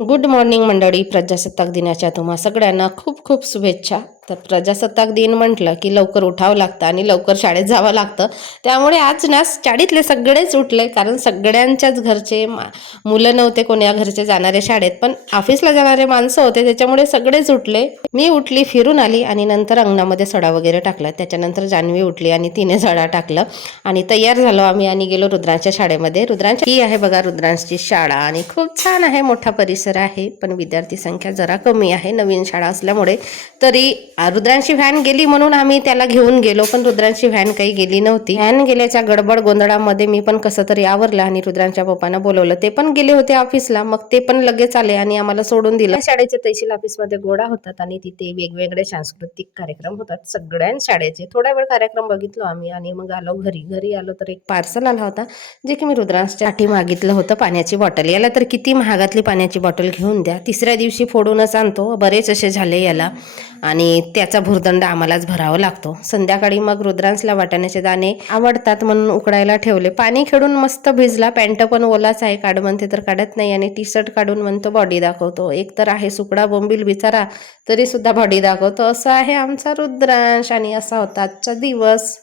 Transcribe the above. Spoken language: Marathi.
गुड मॉर्निंग मंडळी. प्रजासत्ताक दिनाच्या तुम्हा सगळ्यांना खूप खूप शुभेच्छा. तर प्रजासत्ताक दिन म्हटलं की लवकर उठावं लागतं आणि लवकर शाळेत जावं लागतं. त्यामुळे आज ना शाळेतले सगळेच उठले, कारण सगळ्यांच्याच घरचे मुलं नव्हते कोण्या घरचे जाणारे शाळेत, पण ऑफिसला जाणारे माणसं होते, त्याच्यामुळे सगळेच उठले. मी उठली, फिरून आली आणि नंतर अंगणामध्ये सडा वगैरे टाकला. त्याच्यानंतर जान्हवी उठली आणि तिने सडा टाकलं आणि तयार झालो आम्ही आणि गेलो रुद्रांच्या शाळेमध्ये. रुद्रांच्या ही आहे बघा रुद्रांची शाळा आणि खूप छान आहे, मोठा परिसर आहे, पण विद्यार्थी संख्या जरा कमी आहे नवीन शाळा असल्यामुळे. तरी रुद्रांची व्हॅन गेली म्हणून आम्ही त्याला घेऊन गेलो, पण रुद्रांची व्हॅन काही गेली नव्हती. व्हॅन गेल्याच्या गडबड गोंधळामध्ये मी पण कसं तरी आवरलं आणि रुद्रांच्या पप्पांना बोलवलं. ते पण गेले होते ऑफिसला, मग ते पण लगेच आले आणि आम्हाला सोडून दिलं. शाळेच्या तहसील ऑफिसमध्ये गोळा होतात आणि तिथे वेगवेगळे सांस्कृतिक कार्यक्रम होतात सगळ्या शाळेचे. थोडा वेळ कार्यक्रम बघितलो आम्ही आणि मग आलो घरी. घरी आलो तर एक पार्सल आला होता, जे की मी रुद्रांच्या साठी मागितलं होतं, पाण्याची बॉटल. याला तर किती महागातली पाण्याची बॉटल घेऊन द्या, तिसऱ्या दिवशी फोडूनच आणतो, बरेच असे झाले याला, आणि त्याचा भुर्दंड आम्हालाच भरावा लागतो. संध्याकाळी मग रुद्रांसला वाटाण्याचे दाणे आवडतात म्हणून उकडायला ठेवले. पाणी खेळून मस्त भिजला, पॅन्ट पण ओलाच आहे, काढ म्हणते तर काढत नाही आणि टी शर्ट काढून म्हणतो बॉडी दाखवतो. एक तर आहे सुकडा बोंबील बिचारा, तरी सुद्धा बॉडी दाखवतो. असं आहे आमचा रुद्रांश आणि असा होता आजचा दिवस.